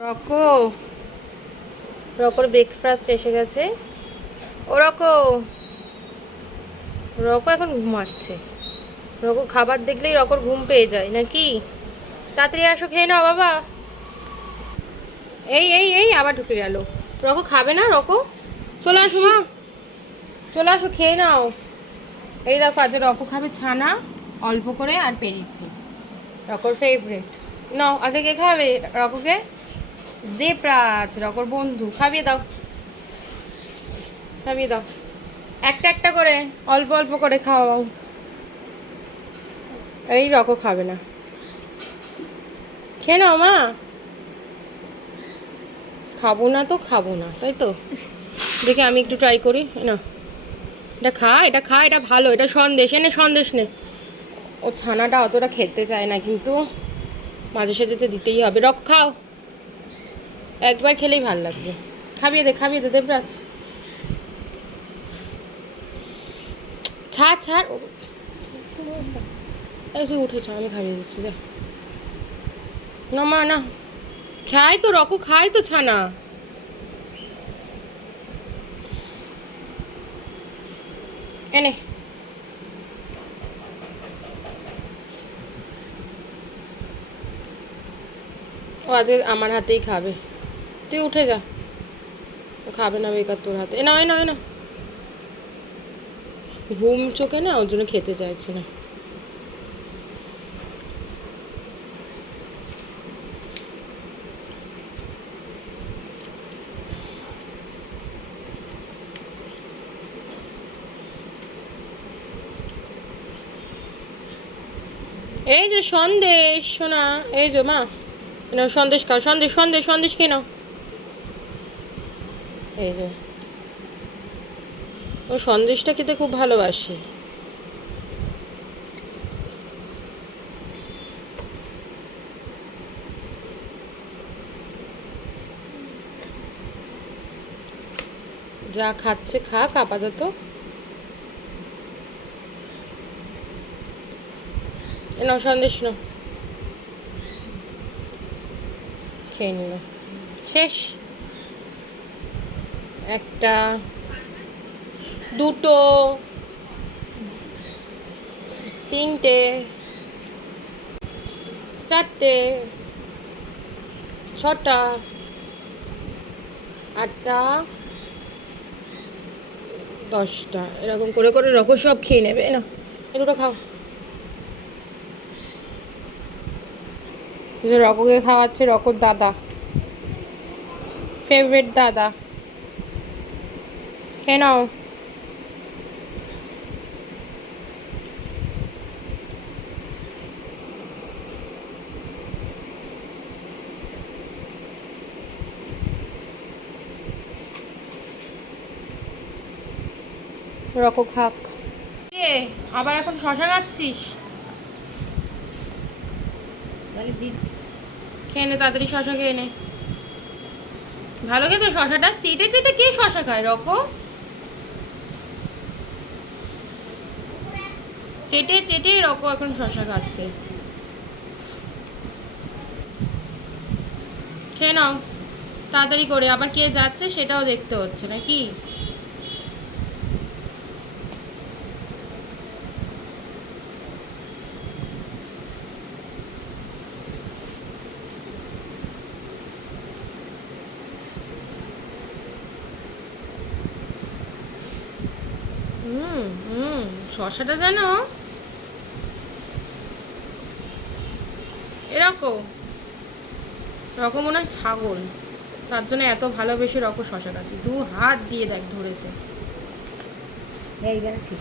রকো রকোর breakfast এসে গেছে। ও রকো রকো এখন ঘুমাচ্ছে। রকো খাবার দেখলেই রকোর ঘুম পেয়ে যায় নাকি? তাড়াতাড়ি আসো, খেয়ে নাও বাবা। এই এই এই আবার ঢুকে গেল। রকো খাবে না? রকো চলে আসো মা, চলে আসো, খেয়ে নাও। এই দেখো আজ রকো খাবে ছানা অল্প করে আর পেরিপি, রকোর ফেভারিট। নাও আজকে কে খাবে রকোকে? দেবরাজ, রকোর বন্ধু। খাবিয়ে দাও, খাবিয়ে দাও, একটা একটা করে অল্প অল্প করে খাওয়াও। এই রকো খাবে না, খেয়ে নাও মা। খাবো না তো খাবো না, তাই তো। দেখে আমি একটু ট্রাই করি না। এটা খা, এটা খা, এটা ভালো, এটা সন্দেশ, এনে সন্দেশ নে। ও ছানাটা অতটা খেতে চায় না, কিন্তু মাঝে সাঝে তো দিতেই হবে। রক খাও, একবার খেলেই ভাল লাগবে। খাবিয়ে দে, খাবিয়ে দে দেবরাজ। ছাড় ছাড়, এসে উঠেছ, আমি খাইয়ে দিচ্ছি যা। না মা না, খাই তো রকো, খাই তো ছানা। এনে ও আজকে আমার হাতেই খাবে। তুই উঠে যা, ও খাবে না বেকার তোর হাতে। এ না না না, ঘুম চোখে না, ওর জন্য খেতে চাইছে না। এই যে সন্দেশ শোনা, এই যে মা, নাও সন্দেশ খাও, সন্দেশ সন্দেশ সন্দেশ খেয়ে নাও। এই যে ও সন্দেশটা খেতে খুব ভালোবাসে। যা খাচ্ছে খাক আপাতত। নাও সন্দেশ নাও, খেয়ে নিল। শেষ। একটা, দুটো, তিনটে, চারটে, ছটা, আটটা, 10টা, এরকম করে করে রকো সব খেয়ে নেবে। না এ দুটো খাও। যে রকোকে খাওয়াচ্ছে রকোর দাদা, ফেভারিট দাদা। খেয়ে নাও। রকো খাক। এ আবার এখন শশা খাচ্ছিস? খেয়ে নে তাড়াতাড়ি, শশা খেয়ে নে। ভালো খেতে শশাটা, চেটে চেটে কে শশা খায় রকো? চেটে চেটে রকো এখন শশা খাচ্ছে। খেয়ে নাও তাড়াতাড়ি করে, আবার কে যাচ্ছে সেটাও দেখতে হচ্ছে নাকি? হুম হুম, শশাটা জানো এরকম, রকম মনে হয় ছাগল, তার জন্য এত ভালোবেসে রকম শশা খাচ্ছে। 2 হাত দিয়ে দেখ ধরেছে। এইখানে ছিল